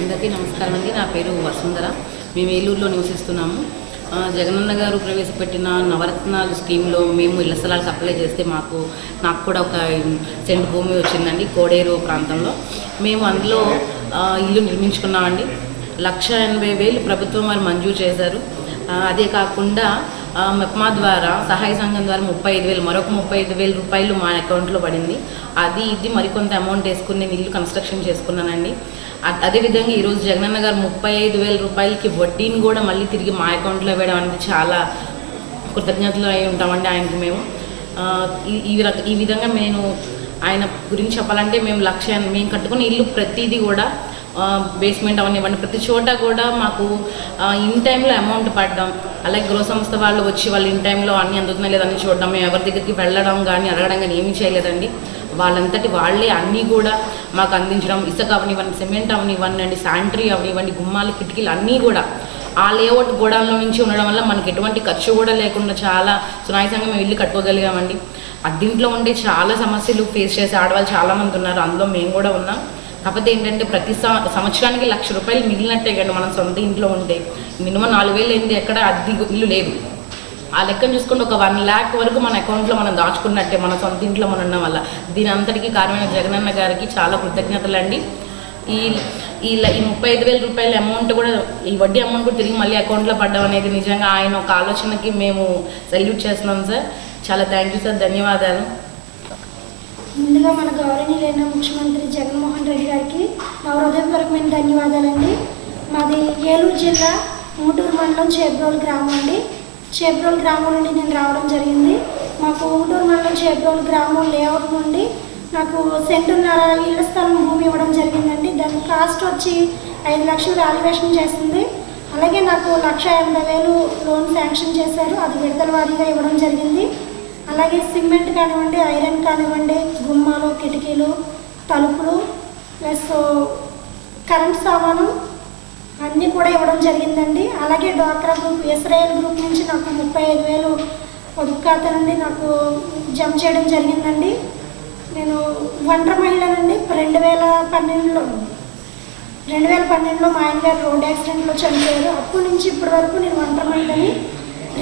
అందరికీ నమస్కారం అండి. నా పేరు వసుంధర. మేము ఏలూరులో నివసిస్తున్నాము. జగనన్న గారు ప్రవేశపెట్టిన నవరత్నాలు స్కీమ్లో మేము ఇళ్ల స్థలాలకు అప్లై చేస్తే నాకు కూడా ఒక సెంటు భూమి వచ్చిందండి కోడేరు ప్రాంతంలో. మేము అందులో ఇల్లు నిర్మించుకున్నామండి. 1,80,000 ప్రభుత్వం వారు మంజూరు చేశారు. అదే కాకుండా మెప్మా ద్వారా సహాయ సంఘం ద్వారా 35,000 మరొక 35,000 రూపాయలు మా అకౌంట్లో పడింది. ఇది మరికొంత అమౌంట్ వేసుకుని నేను ఇల్లు కన్స్ట్రక్షన్ చేసుకున్నానండి. అదేవిధంగా ఈరోజు జగనన్న గారు 35,000 రూపాయలకి వడ్డీని కూడా మళ్ళీ తిరిగి మా అకౌంట్లో వేయడం అనేది చాలా కృతజ్ఞతలు అయి ఉంటామండి ఆయనకి మేము. ఈ విధంగా నేను ఆయన గురించి చెప్పాలంటే మేము మేము కట్టుకున్న ఇల్లు ప్రతిదీ కూడా బేస్మెంట్ అవనివ్వండి ప్రతి చోట కూడా మాకు ఇన్ టైంలో అమౌంట్ పడడం, అలాగే గృహ సంస్థ వాళ్ళు వచ్చి వాళ్ళు ఇన్ టైంలో అన్నీ అందుతున్నాయి లేదని చూడడం, మేము ఎవరి దగ్గరికి వెళ్ళడం కానీ అడగడం కానీ ఏమీ చేయలేదండి. వాళ్ళంతటి వాళ్ళే అన్నీ కూడా మాకు అందించడం, ఇసుక అవనివ్వండి, సిమెంట్ అవనివ్వండి, శానిటరీ అవనివ్వండి, గుమ్మాలు కిటికీలు అన్నీ కూడా ఆ లేఅవుట్ గోడాల్లో నుంచి ఉండడం వల్ల మనకి ఎటువంటి ఖర్చు కూడా లేకుండా చాలా సునాయాసంగా మేము ఇల్లు కట్టుకోగలిగామండి. అద్దింట్లో ఉండే చాలా సమస్యలు ఫేస్ చేసే ఆడవాళ్ళు చాలామంది ఉన్నారు, అందులో మేము కూడా ఉన్నాం. కాకపోతే ఏంటంటే ప్రతి సంవత్సరానికి 1,00,000 రూపాయలు మిగిలినట్టే కానీ మనం సొంత ఇంట్లో ఉంటే మినిమం 4,000 అయింది, ఎక్కడ అద్దె ఇల్లు లేదు. ఆ లెక్కను చూసుకుంటే ఒక 1 lakh వరకు మన అకౌంట్లో మనం దాచుకున్నట్టే మన సొంత ఇంట్లో మనం ఉండడం వల్ల. దీని అంతటికీ కారణమైన జగనన్న గారికి చాలా కృతజ్ఞతలు అండి. ఈ 35,000 రూపాయల అమౌంట్ కూడా ఈ వడ్డీ అమౌంట్ కూడా తిరిగి మళ్ళీ అకౌంట్లో పడ్డం అనేది నిజంగా ఆయన ఒక ఆలోచనకి మేము సెల్యూట్ చేస్తున్నాం సార్. చాలా థ్యాంక్ యూ సార్, ధన్యవాదాలు. ముందుగా మన గౌరవనీయులైన ముఖ్యమంత్రి జగన్మోహన్ రెడ్డి గారికి నా హృదయపూర్వకమైన ధన్యవాదాలండి. మాది ఏలూరు జిల్లా ఊటూరు మండలం చేబ్రోలు గ్రామం అండి. చేబ్రోలు గ్రామం నుండి నేను రావడం జరిగింది. మాకు ఊటూరు మండలం చేబ్రోలు గ్రామం లేఅవుట్ నుండి నాకు 1.5 సెంటు ఇళ్ల స్థలం భూమి ఇవ్వడం జరిగిందండి. దాని కాస్ట్ వచ్చి 5 లక్షలు వాల్యుయేషన్ చేస్తుంది. అలాగే నాకు 1,80,000 లోన్ శాంక్షన్ చేశారు, అది విడతల వారీగా ఇవ్వడం జరిగింది. అలాగే సిమెంట్ కానివ్వండి, ఐరన్ కానివ్వండి, గుమ్మాలు, కిటికీలు, తలుపులు ప్లస్ కరెంట్ సామాను అన్నీ కూడా ఇవ్వడం జరిగిందండి. అలాగే డ్వాక్రా గ్రూప్, ఇస్రాయేల్ గ్రూప్ నుంచి నాకు 35,000 పొదుపు ఖాతా నుండి నాకు జమ చేయడం జరిగిందండి. నేను ఒంటరి మహిళనండి. 2012లో మా ఆయన గారు రోడ్ యాక్సిడెంట్లో చనిపోయారు. అప్పటి నుంచి ఇప్పటి వరకు నేను ఒంటరి మహిళని.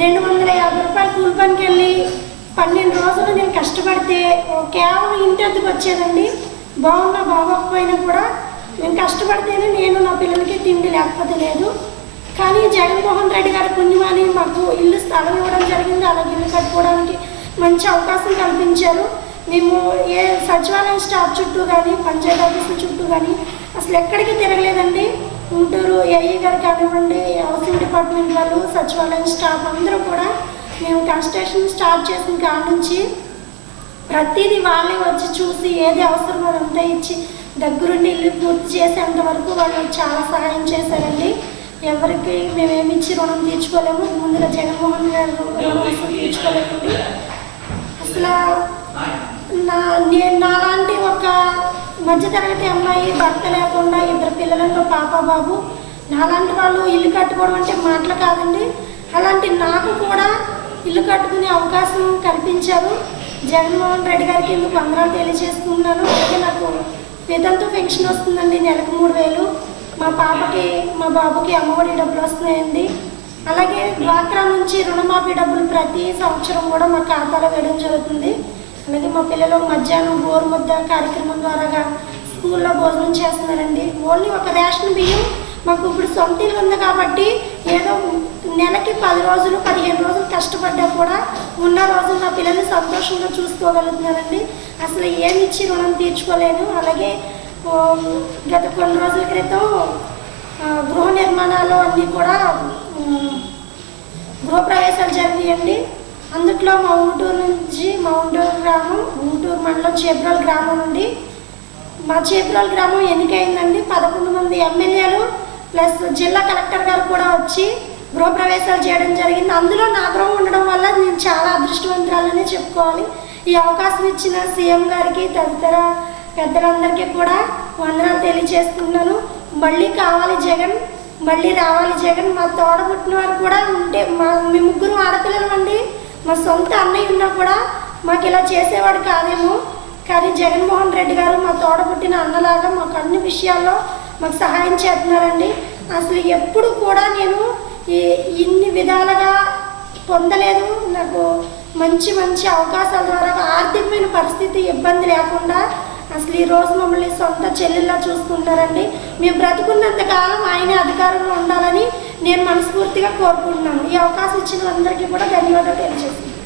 250 రూపాయలు కూలి పనికి వెళ్ళి 12 రోజులు నేను కష్టపడితే కేవలం ఇంటి అద్దెకు వచ్చేదండి. బాగున్నా బాగోకపోయినా కూడా నేను కష్టపడితేనే నేను నా పిల్లలకి తిండి లేకపోతే లేదు. కానీ జగన్మోహన్ రెడ్డి గారి పుణ్యమాని మాకు ఇల్లు స్థలం ఇవ్వడం జరిగింది. అలాగే ఇల్లు కట్టుకోవడానికి మంచి అవకాశం కల్పించారు. మేము ఏ సచివాలయం స్టాఫ్ చుట్టూ కానీ పంచాయతీ ఆఫీసుల చుట్టూ కానీ అసలు ఎక్కడికి తిరగలేదండి. గుంటూరు ఏఈ గారు కానివ్వండి, హౌసింగ్ డిపార్ట్మెంట్ వాళ్ళు, సచివాలయం స్టాఫ్ అందరూ కూడా మేము కన్స్ట్రక్షన్ స్టార్ట్ చేసిన కాడ నుంచి ప్రతిదీ వాళ్ళే వచ్చి చూసి ఏది అవసరమో అదంతా ఇచ్చి దగ్గరుండి ఇల్లు పూర్తి చేసేంత వరకు వాళ్ళు చాలా సహాయం చేశారండి. ఎవరికి మేమేమి ఇచ్చి రుణం తీర్చుకోలేము. ముందుగా జగన్మోహన్ గారు రుణం అసలు తీర్చుకోలేమండి. అసలు నాలాంటి ఒక మధ్యతరగతి అమ్మాయి, భర్త లేకుండా 2 పిల్లలతో పాప బాబు, నాలాంటి వాళ్ళు ఇల్లు కట్టుకోవడం అంటే మాటలు కాదండి. అలాంటి నాకు కూడా ఇల్లు కట్టుకునే అవకాశం కల్పించారు. జగన్మోహన్ రెడ్డి గారికి ఇందుకు వందనాలు తెలియజేసుకుంటున్నాను. అలాగే నాకు వితంతు పెన్షన్ వస్తుందండి, నెలకు 3,000. మా పాపకి మా బాబుకి అమ్మఒడి డబ్బులు వస్తున్నాయండి. అలాగే డ్వాక్రా నుంచి రుణమాఫీ డబ్బులు ప్రతి సంవత్సరం కూడా మా ఖాతాలో వేయడం జరుగుతుంది. అలాగే మా పిల్లలు మధ్యాహ్నం గోరుముద్ద కార్యక్రమం ద్వారా స్కూల్లో భోజనం చేస్తున్నారండి. ఓన్లీ ఒక రేషన్ బియ్యం మాకు ఇప్పుడు సొంత ఇల్లు ఉంది కాబట్టి ఏదో నెలకి 10 రోజులు 15 రోజులు కష్టపడ్డా కూడా ఉన్న రోజులు నా పిల్లల్ని సంతోషంగా చూసుకోగలుగుతున్నారండి. అసలు ఏమి ఇచ్చి రుణం తీర్చుకోలేను. అలాగే గత కొన్ని రోజుల క్రితం గృహ నిర్మాణాలు అన్నీ కూడా గృహప్రవేశాలు జరిగాయండి. అందుట్లో మా ఊటూరు గ్రామం, ఊటూరు మండలం చేబ్రోలు గ్రామం నుండి మా చేబ్రోలు గ్రామం ఎన్నికైందండి. 11 మంది ఎమ్మెల్యేలు ప్లస్ జిల్లా కలెక్టర్ గారు కూడా వచ్చి గృహప్రవేశాలు చేయడం జరిగింది. అందులో నా గృహం ఉండడం వల్ల నేను చాలా అదృష్టవంతురాలనే చెప్పుకోవాలి. ఈ అవకాశం ఇచ్చిన సీఎం గారికి తదితర పెద్దలందరికీ కూడా వందనాలు తెలియజేస్తున్నాను. మళ్ళీ కావాలి జగన్, మళ్ళీ రావాలి జగన్. మా తోడబుట్టిన వారు కూడా ఉంటే మీ 3 ఆడపిల్లలు అండి. మా సొంత అన్నయ్య ఉన్నా కూడా మాకు ఇలా చేసేవాడు కాదేమో. కానీ జగన్మోహన్ రెడ్డి గారు మా తోడబుట్టిన అన్నలాగా మాకు అన్ని విషయాల్లో మాకు సహాయం చేస్తున్నారండి. అసలు ఎప్పుడు కూడా నేను ఇన్ని విధాలుగా పొందలేదు. నాకు మంచి మంచి అవకాశాల ద్వారా ఆర్థికమైన పరిస్థితి ఇబ్బంది లేకుండా అసలు ఈరోజు మమ్మల్ని సొంత చెల్లెల్లా చూసుకుంటారండి. మేము బ్రతుకున్నంత కాలం ఆయనే అధికారంలో ఉండాలని నేను మనస్ఫూర్తిగా కోరుకుంటున్నాను. ఈ అవకాశం ఇచ్చిన అందరికీ కూడా ధన్యవాదాలు తెలియజేస్తున్నాను.